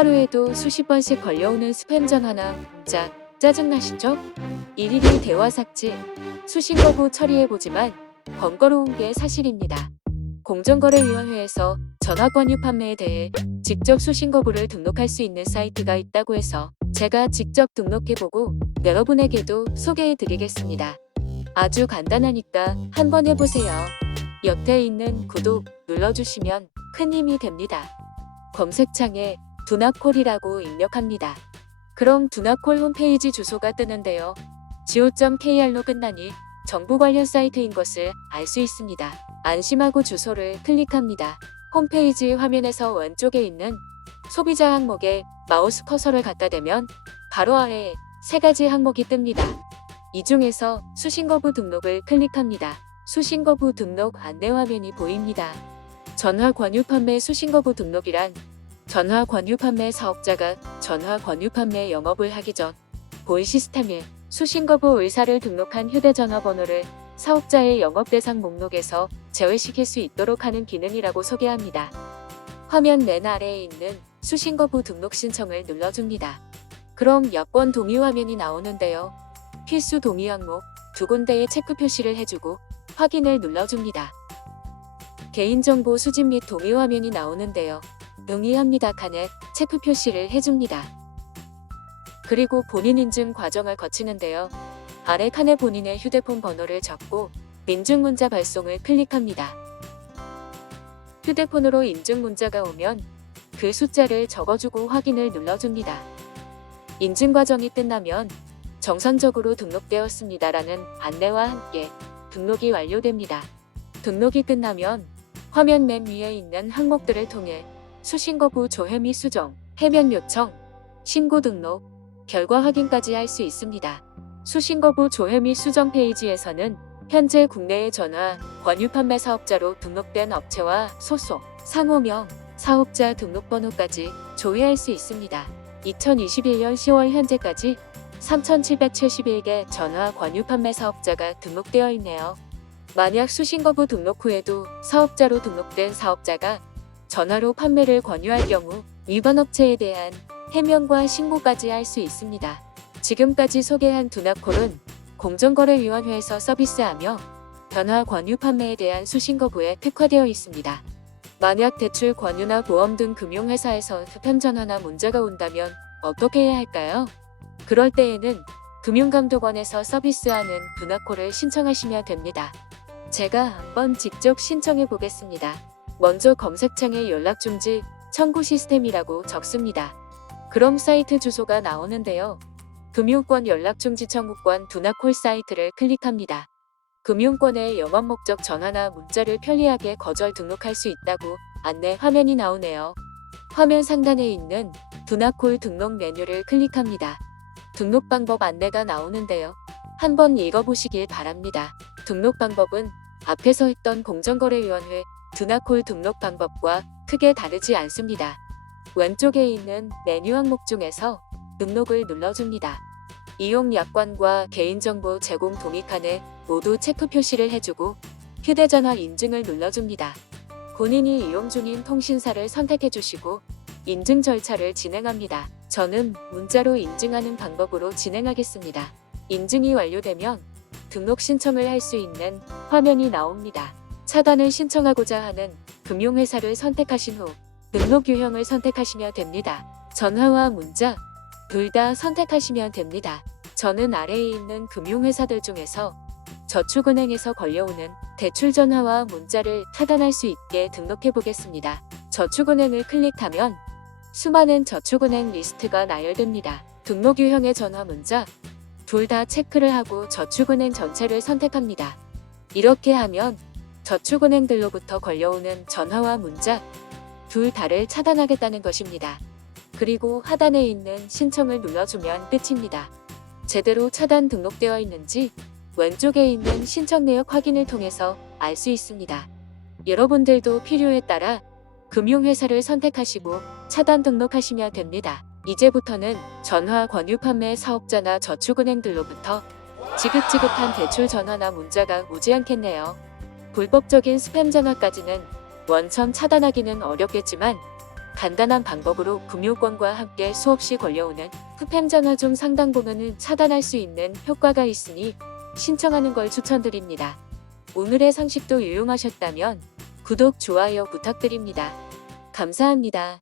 하루에도 수십 번씩 걸려오는 스팸 전화나 문자 짜증나시죠? 일일이 대화 삭제, 수신 거부 처리해보지만 번거로운 게 사실입니다. 공정거래위원회에서 전화 권유 판매에 대해 직접 수신 거부를 등록할 수 있는 사이트가 있다고 해서 제가 직접 등록해보고 여러분에게도 소개해드리겠습니다. 아주 간단하니까 한번 해보세요. 옆에 있는 구독 눌러주시면 큰 힘이 됩니다. 검색창에 두나콜이라고 입력합니다. 그럼 두나콜 홈페이지 주소가 뜨는데요. go.kr로 끝나니 정부 관련 사이트인 것을 알 수 있습니다. 안심하고 주소를 클릭합니다. 홈페이지 화면에서 왼쪽에 있는 소비자 항목에 마우스 커서를 갖다 대면 바로 아래에 세 가지 항목이 뜹니다. 이 중에서 수신 거부 등록을 클릭합니다. 수신 거부 등록 안내 화면이 보입니다. 전화 권유 판매 수신 거부 등록이란 전화 권유 판매 사업자가 전화 권유 판매 영업을 하기 전본 시스템에 수신 거부 의사를 등록한 휴대전화 번호를 사업자의 영업 대상 목록에서 제외시킬 수 있도록 하는 기능이라고 소개합니다. 화면 맨 아래에 있는 수신 거부 등록 신청을 눌러줍니다. 그럼 여권 동의 화면이 나오는데요. 필수 동의 항목 두 군데에 체크 표시를 해주고 확인을 눌러줍니다. 개인정보 수집 및 동의 화면이 나오는데요. 동의합니다 칸에 체크 표시를 해줍니다. 그리고 본인 인증 과정을 거치는데요. 아래 칸에 본인의 휴대폰 번호를 적고 인증 문자 발송을 클릭합니다. 휴대폰으로 인증 문자가 오면 그 숫자를 적어주고 확인을 눌러줍니다. 인증 과정이 끝나면 정상적으로 등록되었습니다라는 안내와 함께 등록이 완료됩니다. 등록이 끝나면 화면 맨 위에 있는 항목들을 통해 수신 거부 조회 및 수정, 해면 요청, 신고 등록, 결과 확인까지 할 수 있습니다. 수신 거부 조회 및 수정 페이지에서는 현재 국내의 전화 권유 판매 사업자로 등록된 업체와 소속, 상호명, 사업자 등록번호까지 조회할 수 있습니다. 2021년 10월 현재까지 3,771개 전화 권유 판매 사업자가 등록되어 있네요. 만약 수신 거부 등록 후에도 사업자로 등록된 사업자가 전화로 판매를 권유할 경우 위반 업체에 대한 해명과 신고까지 할 수 있습니다. 지금까지 소개한 두나콜은 공정거래위원회에서 서비스하며 전화 권유 판매에 대한 수신 거부에 특화되어 있습니다. 만약 대출 권유나 보험 등 금융회사에서 스팸 전화나 문자가 온다면 어떻게 해야 할까요? 그럴 때에는 금융감독원에서 서비스하는 두나콜을 신청하시면 됩니다. 제가 한번 직접 신청해 보겠습니다. 먼저 검색창에 연락중지 청구 시스템이라고 적습니다. 그럼 사이트 주소가 나오는데요. 금융권 연락중지 청구권 두나콜 사이트를 클릭합니다. 금융권의 영업 목적 전화나 문자를 편리하게 거절 등록할 수 있다고 안내 화면이 나오네요. 화면 상단에 있는 두나콜 등록 메뉴를 클릭합니다. 등록 방법 안내가 나오는데요. 한번 읽어보시길 바랍니다. 등록 방법은 앞에서 했던 공정거래위원회 두나콜 등록 방법과 크게 다르지 않습니다. 왼쪽에 있는 메뉴 항목 중에서 등록을 눌러줍니다. 이용 약관과 개인정보 제공 동의 칸에 모두 체크 표시를 해주고 휴대전화 인증을 눌러줍니다. 본인이 이용 중인 통신사를 선택해 주시고 인증 절차를 진행합니다. 저는 문자로 인증하는 방법으로 진행하겠습니다. 인증이 완료되면 등록 신청을 할 수 있는 화면이 나옵니다. 차단을 신청하고자 하는 금융회사를 선택하신 후 등록 유형을 선택하시면 됩니다. 전화와 문자 둘 다 선택하시면 됩니다. 저는 아래에 있는 금융회사들 중에서 저축은행에서 걸려오는 대출 전화와 문자를 차단할 수 있게 등록해 보겠습니다. 저축은행을 클릭하면 수많은 저축은행 리스트가 나열됩니다. 등록 유형의 전화 문자 둘 다 체크를 하고 저축은행 전체를 선택합니다. 이렇게 하면 저축은행들로부터 걸려오는 전화와 문자 둘 다를 차단하겠다는 것입니다. 그리고 하단에 있는 신청을 눌러주면 끝입니다. 제대로 차단 등록되어 있는지 왼쪽에 있는 신청 내역 확인을 통해서 알 수 있습니다. 여러분들도 필요에 따라 금융회사를 선택하시고 차단 등록하시면 됩니다. 이제부터는 전화 권유 판매 사업자나 저축은행들로부터 지긋지긋한 대출 전화나 문자가 오지 않겠네요. 불법적인 스팸 전화까지는 원천 차단하기는 어렵겠지만 간단한 방법으로 금요권과 함께 수없이 걸려오는 스팸 전화 중 상당 부분은 차단할 수 있는 효과가 있으니 신청하는 걸 추천드립니다. 오늘의 상식도 유용하셨다면 구독, 좋아요 부탁드립니다. 감사합니다.